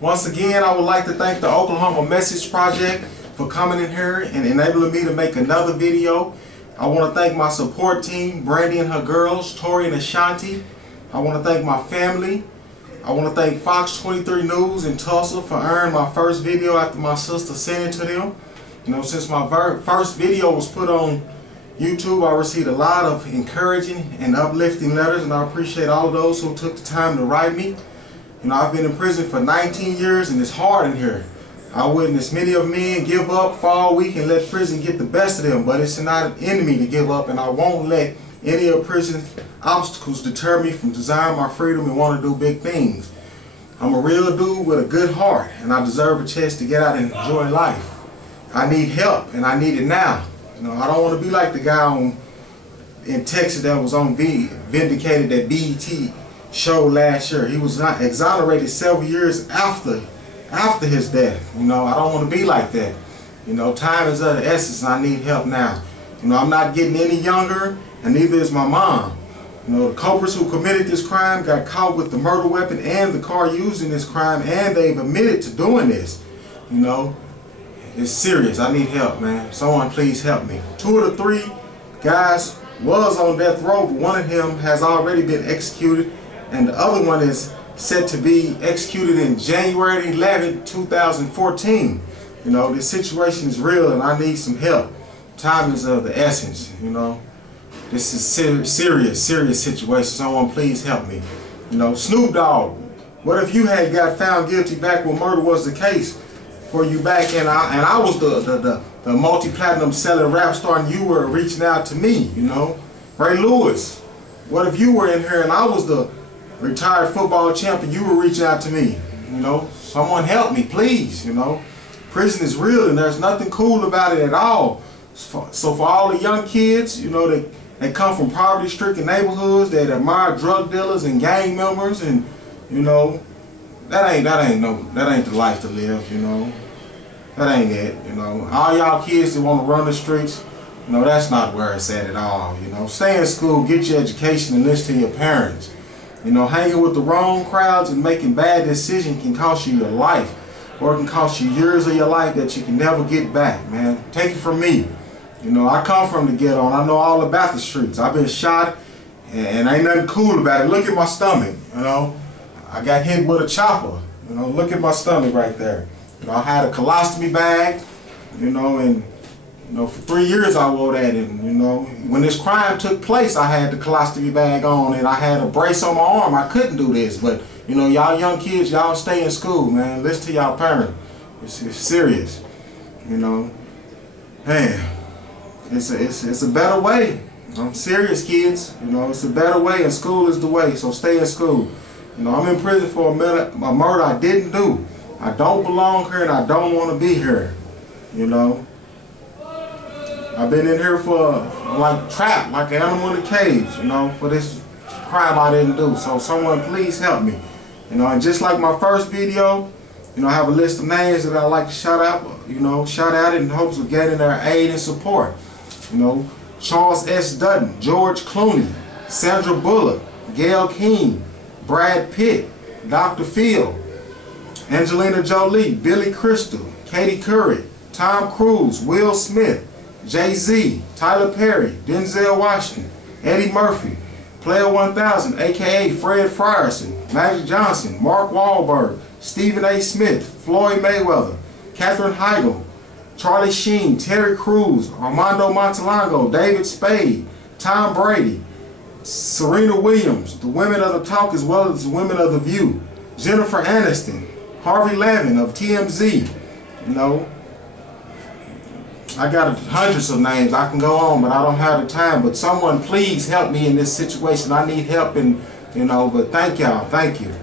Once again, I would like to thank the Oklahoma Message Project for coming in here and enabling me to make another video. I want to thank my support team, Brandy and her girls, Tori and Ashanti. I want to thank my family. I want to thank Fox 23 News in Tulsa for airing my first video after my sister sent it to them. You know, since my first video was put on YouTube, I received a lot of encouraging and uplifting letters, and I appreciate all of those who took the time to write me. You know, I've been in prison for 19 years and it's hard in here. I witnessed many of men give up, fall weak, and let prison get the best of them, but it's not an enemy to give up, and I won't let any of prison's obstacles deter me from desiring my freedom and want to do big things. I'm a real dude with a good heart, and I deserve a chance to get out and enjoy life. I need help, and I need it now. You know, I don't want to be like the guy in Texas that was on Vindicated, that BET show last year. He was not exonerated several years after his death. You know, I don't want to be like that. You know, time is of the essence, and I need help now. You know, I'm not getting any younger, and neither is my mom. You know, the culprits who committed this crime got caught with the murder weapon and the car used in this crime, and they've admitted to doing this. You know, it's serious. I need help, man. Someone please help me. 2 of the 3 guys was on death row, but one of them has already been executed, and the other one is set to be executed in January 11, 2014. You know, this situation is real and I need some help. Time is of the essence, you know. This is serious situation. Someone please help me. You know, Snoop Dogg, what if you had got found guilty back when murder was the case for you back, and I was the multi-platinum selling rap star, and you were reaching out to me, you know? Ray Lewis, what if you were in here and I was the retired football champion, you were reaching out to me? You know, someone help me, please. You know, prison is real and there's nothing cool about it at all. So for all the young kids, you know, that come from poverty-stricken neighborhoods, that admire drug dealers and gang members, and you know, that ain't the life to live. You know, that ain't it. You know, all y'all kids that want to run the streets, you know, that's not where it's at all. You know, stay in school, get your education, and listen to your parents. You know, hanging with the wrong crowds and making bad decisions can cost you your life, or it can cost you years of your life that you can never get back, man. Take it from me. You know, I come from the ghetto and I know all about the streets. I've been shot and ain't nothing cool about it. Look at my stomach, you know. I got hit with a chopper. You know, look at my stomach right there. You know, I had a colostomy bag, you know, and you know, for 3 years I wore that, and you know, when this crime took place, I had the colostomy bag on and I had a brace on my arm. I couldn't do this, but you know, y'all young kids, y'all stay in school, man. Listen to y'all parents. It's serious, you know. Man, it's a better way. I'm serious, kids. You know, it's a better way, and school is the way. So stay in school. You know, I'm in prison for a murder I didn't do. I don't belong here, and I don't want to be here. You know. I've been in here for, like, trapped, like an animal in a cage, you know, for this crime I didn't do. So someone please help me. You know, and just like my first video, you know, I have a list of names that I like to shout out, you know, shout out in hopes of getting their aid and support. You know, Charles S. Dutton, George Clooney, Sandra Bullock, Gail King, Brad Pitt, Dr. Phil, Angelina Jolie, Billy Crystal, Katie Couric, Tom Cruise, Will Smith, Jay-Z, Tyler Perry, Denzel Washington, Eddie Murphy, Player 1000, aka Fred Frierson, Magic Johnson, Mark Wahlberg, Stephen A. Smith, Floyd Mayweather, Katherine Heigl, Charlie Sheen, Terry Crews, Armando Montalongo, David Spade, Tom Brady, Serena Williams, the women of the talk as well as the women of the view, Jennifer Aniston, Harvey Lavin of TMZ. You know, I got hundreds of names. I can go on, but I don't have the time. But someone please help me in this situation. I need help, and you know, but thank y'all. Thank you.